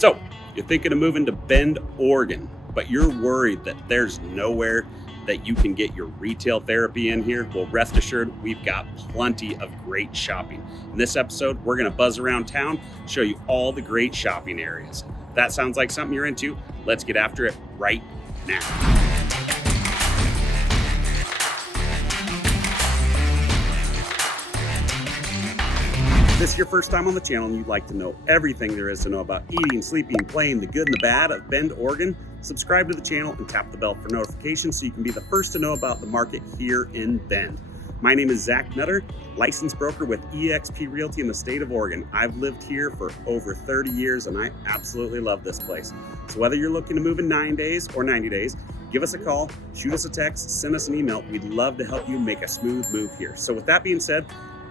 So you're thinking of moving to Bend, Oregon, but you're worried that there's nowhere that you can get your retail therapy in here. Well, rest assured, we've got plenty of great shopping. In this episode, we're gonna buzz around town, show you all the great shopping areas. If that sounds like something you're into, let's get after it right now. If this is your first time on the channel and you'd like to know everything there is to know about eating, sleeping, playing, the good and the bad of Bend, Oregon, subscribe to the channel and tap the bell for notifications so you can be the first to know about the market here in Bend. My name is Zach Nutter, licensed broker with eXp Realty in the state of Oregon. I've lived here for over 30 years and I absolutely love this place. So whether you're looking to move in 9 days or 90 days, give us a call, shoot us a text, send us an email. We'd love to help you make a smooth move here. So with that being said,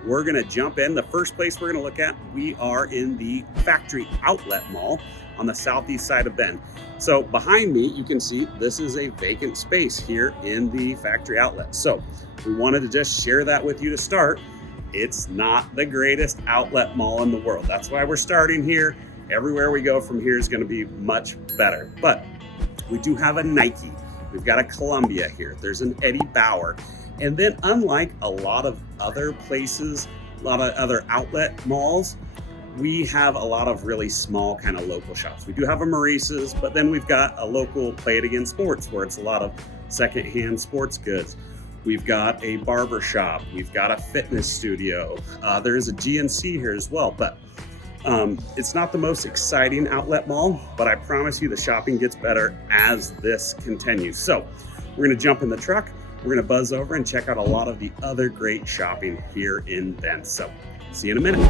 we're gonna jump in. The first place we're gonna look at, we are in the Factory Outlet Mall on the southeast side of Bend. So behind me, you can see this is a vacant space here in the Factory Outlet. So we wanted to just share that with you to start. It's not the greatest outlet mall in the world. That's why we're starting here. Everywhere we go from here is gonna be much better. But we do have a Nike. We've got a Columbia here. There's an Eddie Bauer. And then unlike a lot of other places, a lot of other outlet malls, we have a lot of really small kind of local shops. We do have a Marries, but then we've got a local Play It Again Sports where it's a lot of secondhand sports goods. We've got a barber shop. We've got a fitness studio. There is a GNC here as well, but it's not the most exciting outlet mall, but I promise you the shopping gets better as this continues. So we're gonna jump in the truck. We're gonna buzz over and check out a lot of the other great shopping here in Bend. So see you in a minute.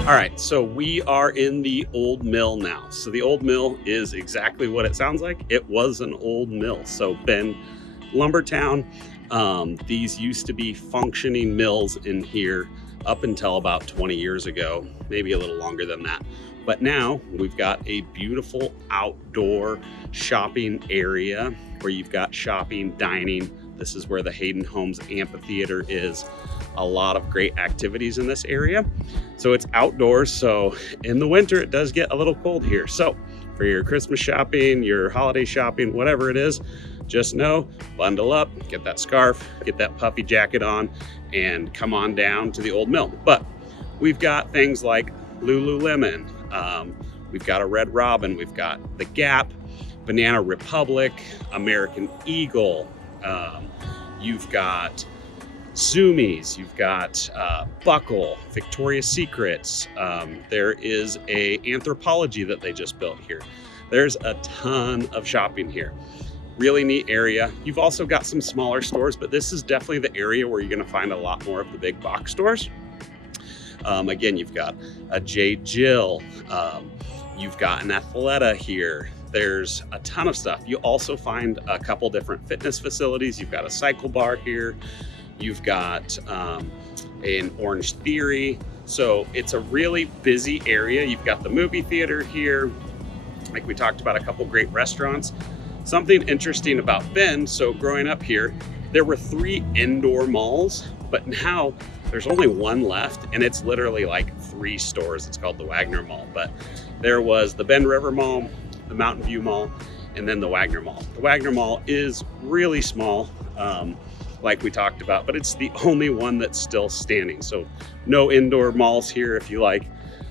All right, so we are in the old mill now. So the old mill is exactly what it sounds like. It was an old mill. So Bend Lumber Town. These used to be functioning mills in here up until about 20 years ago, maybe a little longer than that. But now we've got a beautiful outdoor shopping area where you've got shopping, dining. This is where the Hayden Homes Amphitheater is. A lot of great activities in this area. So it's outdoors. So in the winter, it does get a little cold here. So for your Christmas shopping, your holiday shopping, whatever it is, just know, bundle up, get that scarf, get that puffy jacket on, and come on down to the old mill. But we've got things like Lululemon, we've got a Red Robin, we've got the Gap, Banana Republic, American Eagle, you've got Zoomies, you've got Buckle, Victoria's Secrets. There is a Anthropology that they just built here. There's a ton of shopping here. Really neat area. You've also got some smaller stores, but this is definitely the area where you're gonna find a lot more of the big box stores. Again, you've got a J. Jill, you've got an Athleta here. There's a ton of stuff. You also find a couple different fitness facilities. You've got a cycle bar here. You've got an Orange Theory. So it's a really busy area. You've got the movie theater here. Like we talked about, a couple great restaurants. Something interesting about Bend, so growing up here, there were 3 indoor malls, but now there's only 1 left and it's literally like 3 stores. It's called the Wagner Mall, but there was the Bend River Mall, the Mountain View Mall, and then the Wagner Mall. The Wagner Mall is really small, like we talked about, but it's the only one that's still standing. So no indoor malls here. If you like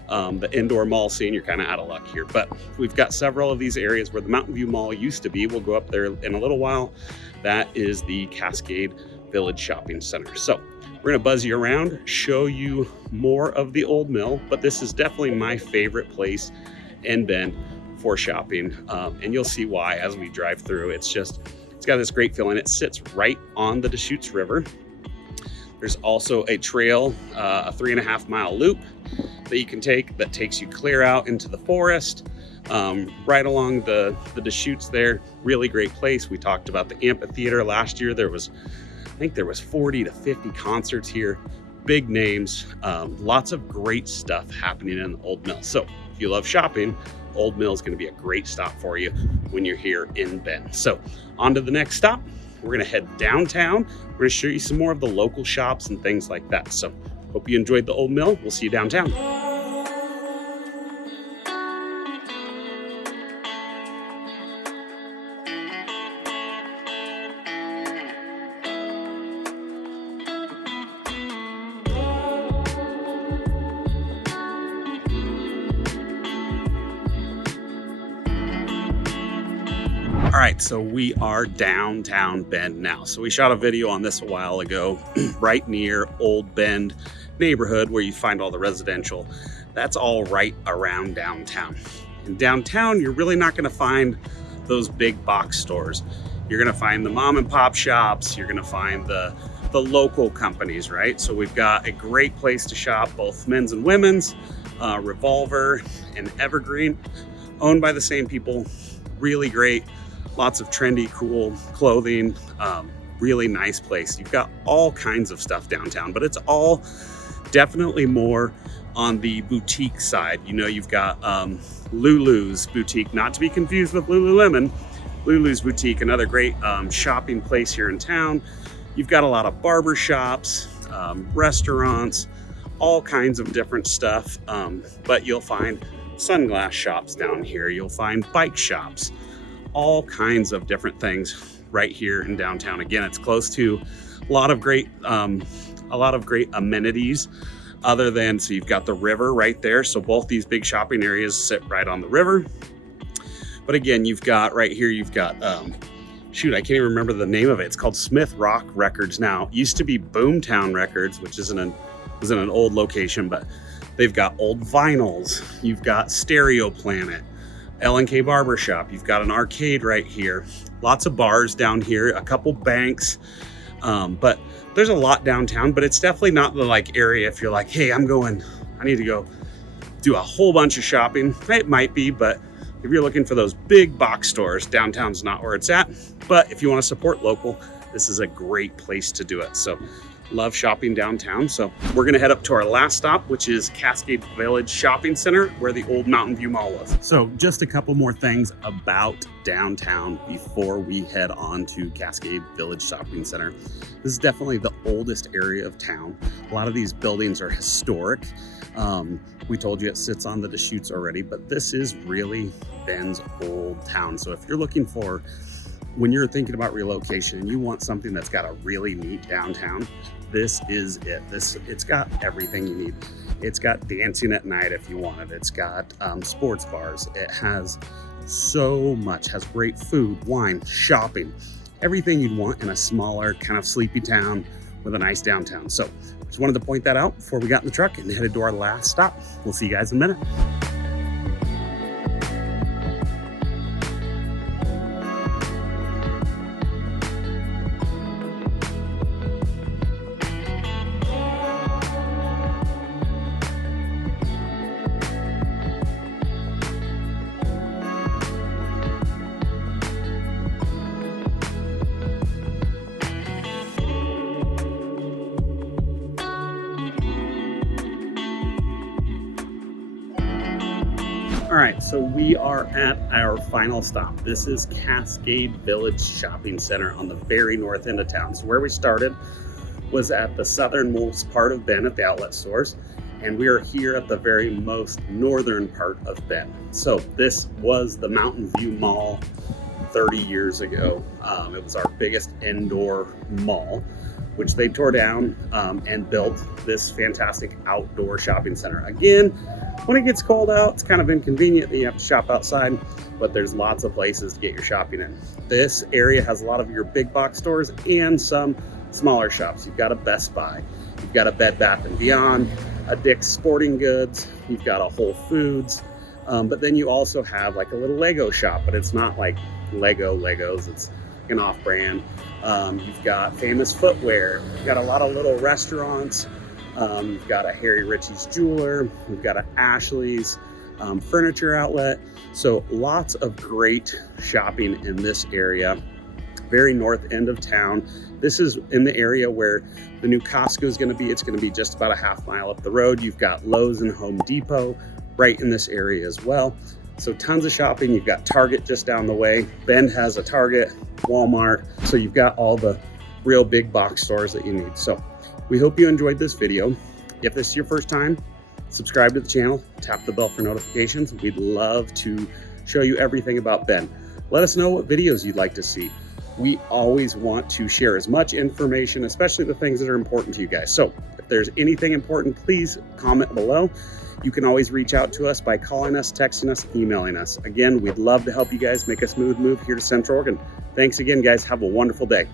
the indoor mall scene, you're kind of out of luck here. But we've got several of these areas where the Mountain View Mall used to be. We'll go up there in a little while. That is the Cascade Village Shopping Center. So we're gonna buzz you around, show you more of the old mill, but this is definitely my favorite place in Bend for shopping. And you'll see why as we drive through. It's got this great feeling. It sits right on the Deschutes River. There's also a trail, a 3.5 mile loop that you can take that takes you clear out into the forest, right along the Deschutes there. Really great place. We talked about the amphitheater last year. I think there was 40 to 50 concerts here, big names, lots of great stuff happening in the old mill. So if you love shopping, Old Mill is going to be a great stop for you when you're here in Bend. So on to the next stop. We're going to head downtown. We're going to show you some more of the local shops and things like that. So hope you enjoyed the Old Mill. We'll see you downtown. All right, so we are downtown Bend now. So we shot a video on this a while ago, right near Old Bend neighborhood where you find all the residential. That's all right around downtown. In downtown, you're really not gonna find those big box stores. You're gonna find the mom and pop shops. You're gonna find the local companies, right? So we've got a great place to shop, both men's and women's, Revolver and Evergreen, owned by the same people. Really great. Lots of trendy, cool clothing, really nice place. You've got all kinds of stuff downtown, but it's all definitely more on the boutique side. You know, you've got Lulu's boutique, not to be confused with Lululemon. Lulu's boutique, another great shopping place here in town. You've got a lot of barber shops, restaurants, all kinds of different stuff, but you'll find sunglass shops down here. You'll find bike shops, all kinds of different things right here in downtown. Again, it's close to a lot of great amenities other than, so you've got the river right there. So both these big shopping areas sit right on the river. But again, you've got right here, you've got, shoot, I can't even remember the name of it. It's called Smith Rock Records now. It used to be Boomtown Records, which was in an old location, but they've got old vinyls. You've got Stereo Planet, L&K Barbershop. You've got an arcade right here. Lots of bars down here, a couple banks. But there's a lot downtown, but it's definitely not the like area if you're like, hey, I need to go do a whole bunch of shopping. It might be, but if you're looking for those big box stores, downtown's not where it's at. But if you want to support local, this is a great place to do it. So love shopping downtown. So we're gonna head up to our last stop, which is Cascade Village Shopping Center, where the old Mountain View Mall was. So just a couple more things about downtown before we head on to Cascade Village Shopping Center. This is definitely the oldest area of town. A lot of these buildings are historic. We told you it sits on the Deschutes already, but this is really Bend's old town. So if you're looking for, when you're thinking about relocation and you want something that's got a really neat downtown, this is it. It's got everything you need. It's got dancing at night if you want it. It's got sports bars. It has so much, has great food, wine, shopping, everything you'd want in a smaller kind of sleepy town with a nice downtown. So just wanted to point that out before we got in the truck and headed to our last stop. We'll see you guys in a minute. All right, so we are at our final stop. This is Cascade Village Shopping Center on the very north end of town. So where we started was at the southernmost part of Bend at the outlet stores, and we are here at the very most northern part of Bend. So this was the Mountain View Mall 30 years ago. It was our biggest indoor mall, which they tore down and built this fantastic outdoor shopping center. Again, when it gets cold out, it's kind of inconvenient that you have to shop outside, but there's lots of places to get your shopping in. This area has a lot of your big box stores and some smaller shops. You've got a Best Buy, you've got a Bed Bath & Beyond, a Dick's Sporting Goods, you've got a Whole Foods, but then you also have like a little Lego shop, but it's not like Legos, it's an off-brand. You've got Famous Footwear, you've got a lot of little restaurants, you've got a Harry Ritchie's Jeweler, you've got an Ashley's furniture outlet. So lots of great shopping in this area, very north end of town. This is in the area where the new Costco is going to be. It's going to be just about a half mile up the road. You've got Lowe's and Home Depot right in this area as well. So tons of shopping. You've got Target just down the way. Bend has a Target, Walmart. So you've got all the real big box stores that you need. So we hope you enjoyed this video. If this is your first time, subscribe to the channel, tap the bell for notifications. We'd love to show you everything about Bend. Let us know what videos you'd like to see. We always want to share as much information, especially the things that are important to you guys. So if there's anything important, please comment below. You can always reach out to us by calling us, texting us, emailing us. Again, we'd love to help you guys make a smooth move here to Central Oregon. Thanks again, guys. Have a wonderful day.